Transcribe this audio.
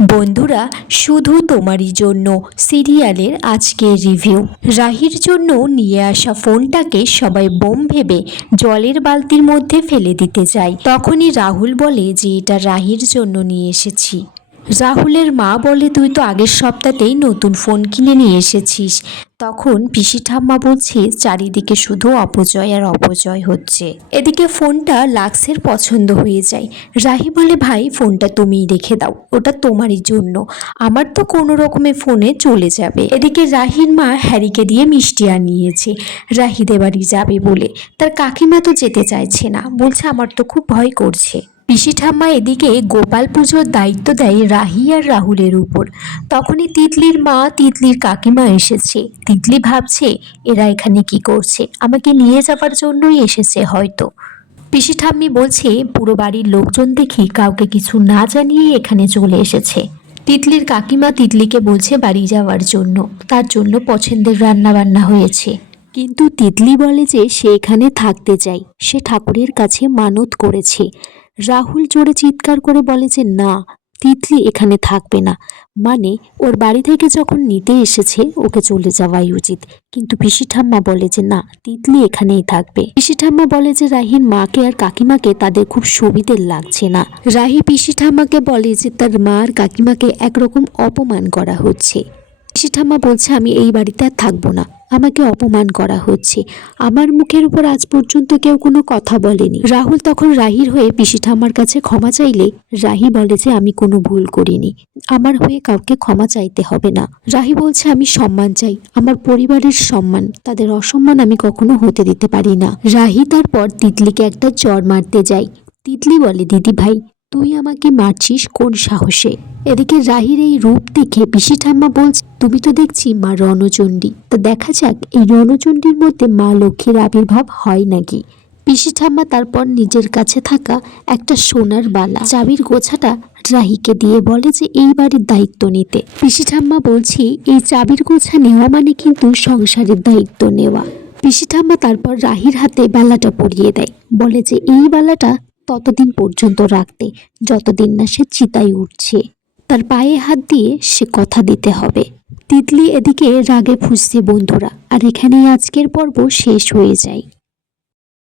বন্ধুরা, শুধু তোমারই জন্য সিরিয়ালের আজকের রিভিউ। রাহির জন্য নিয়ে আসা ফোনটাকে সবাই বোম ভেবে জলের বালতির মধ্যে ফেলে দিতে যায়। তখনই রাহুল বলে যে এটা রাহির জন্য নিয়ে এসেছি। রাহুলের মা বলে, তুই তো আগের সপ্তাহতেই নতুন ফোন কিনে নিয়ে এসেছিস। তখন পিসি ঠাম্মা বলছে চারিদিকে শুধু অপজয় আর অপজয় হচ্ছে। এদিকে ফোনটা লাক্সের পছন্দ হয়ে যায়। রাহি বলে, ভাই ফোনটা তুমিই রেখে দাও, ওটা তোমারই জন্য, আমার তো কোনো রকমে ফোনে চলে যাবে। এদিকে রাহির মা হ্যারিকে দিয়ে মিষ্টি আনিয়েছে রাহিদের বাড়ি যাবে বলে। তার কাকিমা তো যেতে চাইছে না, বলছে আমার তো খুব ভয় করছে। পিসি ঠাম্মা এদিকে গোপাল পুজোর দায়িত্ব দেয় রাহি আর রাহুলের উপর। তখনই তিতলির মা তিতলির কাকিমা এসেছে। তিতলি ভাবছে এরা এখানে কি করছে, আমাকে নিয়ে যাবার জন্যই এসেছে হয়তো। পিসি ঠাম্মি বলছে পুরো বাড়ির লোকজন দেখি কাউকে কিছু না জানিয়ে এখানে চলে এসেছে। তিতলির কাকিমা তিতলিকে বলছে বাড়ি যাওয়ার জন্য, তার জন্য পছন্দের রান্না বান্না হয়েছে। কিন্তু তিতলি বলে যে সে এখানে থাকতে চায়, সে ঠাকুরের কাছে মানত করেছে। রাহুল জোরে চিৎকার করে বলে যে না, তিতলি এখানে থাকবে না, মানে ওর বাড়ি থেকে যখন নিতে এসেছে ওকে চলে যাওয়াই উচিত। কিন্তু পিসি ঠাম্মা বলে যে না, তিতলি এখানেই থাকবে। পিসি ঠাম্মা বলে যে রাহির মাকে আর কাকিমাকে তাদের খুব সুবিধের লাগছে না। রাহি পিসি ঠাম্মাকে বলে যে তার মা আর কাকিমাকে একরকম অপমান করা হচ্ছে। পিসি ঠাম্মা বলছে আমি এই বাড়িতে আর থাকবো না, আমাকে অপমান করা হচ্ছে, আমার মুখের উপর আজ পর্যন্ত কেউ কোনো কথা বলেনি। রাহুল তখন রাহির হয়ে পিসি ঠাম্মার কাছে ক্ষমা চাইলে রাহি বলে যে আমি কোনো ভুল করিনি, আমার হয়ে কাউকে ক্ষমা চাইতে হবে না। রাহি বলছে আমি সম্মান চাই, আমার পরিবারের সম্মান, তাদের অসম্মান আমি কখনো হতে দিতে পারি না। রাহি তারপর তিতলিকে একটা চড় মারতে যায়। তিতলি বলে দিদি ভাই, তুই আমাকে মারছিস কোন সাহসে? এদিকে রাহির এই রূপ দেখে পিসি ঠাম্মা বলছে তুমি তো দেখছি মা রণচণ্ডী, তা দেখা যাক এই রণচণ্ডীর মধ্যে মা লক্ষ্মীর আবির্ভাব হয় নাকি। পিসি ঠাম্মা তারপর নিজের কাছে থাকা একটা সোনার বালা চাবির গোছাটা রাহিকে দিয়ে বলে যে এই বাড়ির দায়িত্ব নিতে। পিসি ঠাম্মা বলছি এই চাবির গোছা নেওয়া মানে কিন্তু সংসারের দায়িত্ব নেওয়া। পিসি ঠাম্মা তারপর রাহির হাতে বালাটা পরিয়ে দেয়, বলে যে এই বালাটা ততদিন পর্যন্ত রাখতে যতদিন না সে চিতায় উঠছে, তার পায়ে হাত দিয়ে সে কথা দিতে হবে। তিতলি এদিকে রাগে ফুঁসছে বন্ধুরা, আর এখানেই আজকের পর্ব শেষ হয়ে যায়।